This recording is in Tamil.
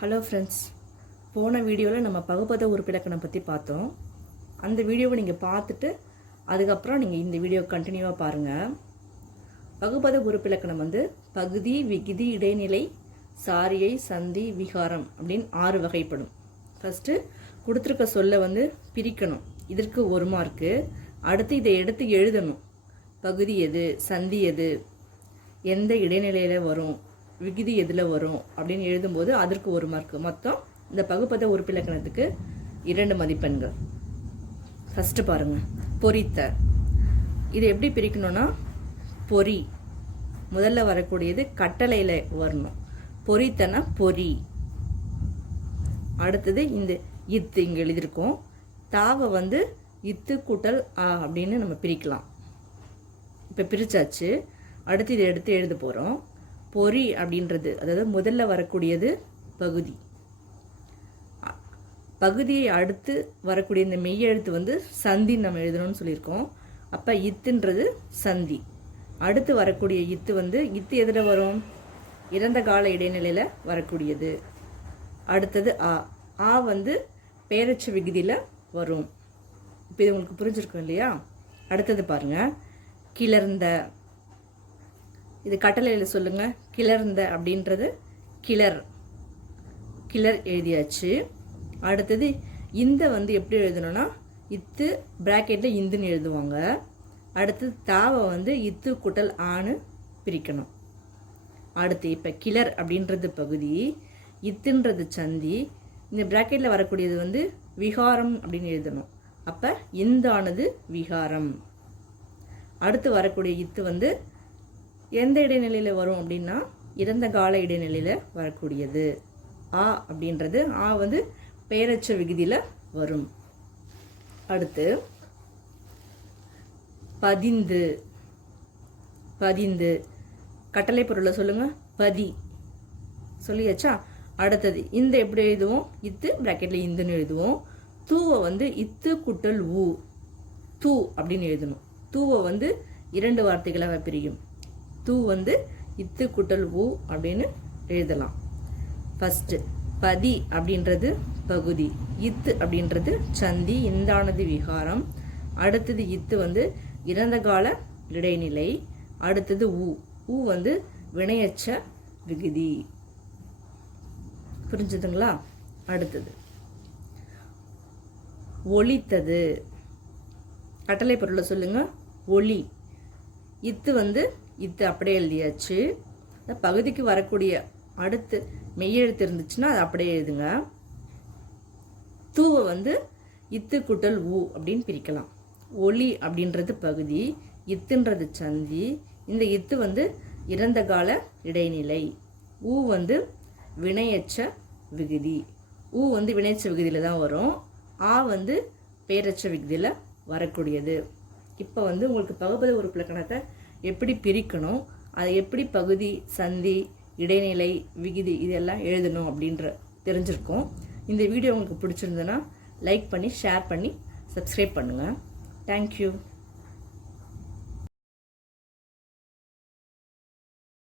ஹலோ ஃப்ரெண்ட்ஸ் போன வீடியோவில் நம்ம பகுபத உறுப்பிலக்கணம் பற்றி பார்த்தோம். அந்த வீடியோவை நீங்கள் பார்த்துட்டு அதுக்கப்புறம் நீங்கள் இந்த வீடியோ கண்டினியூவாக பாருங்கள் பகுபத உறுப்பிலக்கணம் வந்து பகுதி விகுதி இடைநிலை சாரியை சந்தி விகாரம் அப்படின்னு ஆறு வகைப்படும். ஃபஸ்ட்டு கொடுத்துருக்க சொல்ல வந்து பிரிக்கணும். இதற்கு ஒரு மார்க்கு அடுத்து இதை எடுத்து எழுதணும். பகுதி எது சந்தி எது எந்த இடைநிலையில் வரும் விகுதி எதில் வரும் அப்படின்னு எழுதும்போது அதற்கு ஒரு மார்க் மொத்தம் இந்த பகுப்பத உறுப்பிலக்கணத்துக்கு இரண்டு மதிப்பெண்கள். ஃபஸ்ட்டு பாருங்கள் பொறித்த இது எப்படி பிரிக்கணும்னா பொறி. முதல்ல வரக்கூடியது கட்டளையில் வரணும். பொறித்தனா பொறி. அடுத்தது இந்த இத்து இங்கே எழுதியிருக்கோம். தாவை வந்து இத்து கூட்டல் ஆ அப்படின்னு நம்ம பிரிக்கலாம். இப்போ பிரித்தாச்சு அடுத்து இதை எடுத்து எழுத போகிறோம் பொறி அப்படின்றது அதாவது முதல்ல வரக்கூடியது பகுதி. பகுதியை அடுத்து வரக்கூடிய இந்த மெய்யெழுத்து வந்து சந்தி நம்ம எழுதணும்னு சொல்லியிருக்கோம். அப்போ இத்துன்றது சந்தி. அடுத்து வரக்கூடிய இத்து வந்து இத்து எதில் வரும்? இறந்த கால இடைநிலையில் வரக்கூடியது. அடுத்தது ஆ. ஆ வந்து பேரச்சு விகுதியில் வரும். இப்போ இது உங்களுக்கு புரிஞ்சிருக்கும் இல்லையா? அடுத்தது பாருங்கள் கிளர்ந்த இது கட்டளையில் சொல்லுங்கள் கிளர்ந்த அப்படின்றது கிளர். கிளர் எழுதியாச்சு. அடுத்தது இந்த வந்து எப்படி எழுதணும்னா இத்து பிராக்கெட்டில் இந்துன்னு எழுதுவாங்க. அடுத்தது தாவை வந்து இத்து குட்டல் ஆணு பிரிக்கணும். அடுத்து இப்போ கிளர் அப்படின்றது பகுதி இத்துன்றது சந்தி. இந்த பிராக்கெட்டில் வரக்கூடியது வந்து விகாரம் அப்படின்னு எழுதணும். அப்போ இந்தானது விகாரம். அடுத்து வரக்கூடிய இத்து வந்து எந்த இடைநிலையில் வரும் அப்படின்னா இறந்த கால இடைநிலையில் வரக்கூடியது. ஆ அப்படின்றது ஆ வந்து பெயரச்ச விகுதியில் வரும். அடுத்து பதிந்து. பதிந்து. கட்டளை பொருளை சொல்லுங்கள் பதி. சொல்லியாச்சா? அடுத்தது இந்த எப்படி எழுதுவோம்? இத்து பிராக்கெட்டில் இந்துன்னு எழுதுவோம். தூவை வந்து இத்து குட்டல் ஊ. தூ அப்படின்னு எழுதணும். தூவை வந்து இரண்டு வார்த்தைகளாக பிரியும். தூ வந்து இத்து குட்டல் ஊ அப்படின்னு எழுதலாம். ஃபஸ்ட்டு பதி அப்படின்றது பகுதி. இத்து அப்படின்றது சந்தி இந்தானது விகாரம். அடுத்தது இத்து வந்து இறந்த கால இடைநிலை. அடுத்தது ஊ. ஊ வந்து வினையச்ச விகுதி. புரிஞ்சுதுங்களா? அடுத்தது. ஒளித்தது கட்டளை பொருளை சொல்லுங்க. ஒளி இத்து வந்து இத்து அப்படியே எழுதியாச்சு. இந்த பகுதிக்கு வரக்கூடிய அடுத்து மெய்யெழுத்து இருந்துச்சுன்னா அது அப்படியே எழுதுங்க. தூவை வந்து இத்து குட்டல் ஊ அப்படின்னு பிரிக்கலாம். ஒளி அப்படின்றது பகுதி இத்துன்றது சந்தி. இந்த இத்து வந்து இறந்த கால இடைநிலை. ஊ வந்து வினையச்ச விகுதி. ஊ வந்து வினையச்ச விகுதியில் தான் வரும். ஆ வந்து பேரச்ச விகுதியில் வரக்கூடியது. இப்போ வந்து உங்களுக்கு பகுபத உறுப்பிலக்கணத்தை எப்படி பிரிக்கணும் அதை எப்படி பகுதி சந்தி இடைநிலை விகுதி இதெல்லாம் எழுதணும் அப்படின்ற தெரிஞ்சிருக்கும். இந்த வீடியோ உங்களுக்கு பிடிச்சிருந்ததுன்னா லைக் பண்ணி ஷேர் பண்ணி சப்ஸ்கிரைப் பண்ணுங்கள் தேங்க்யூ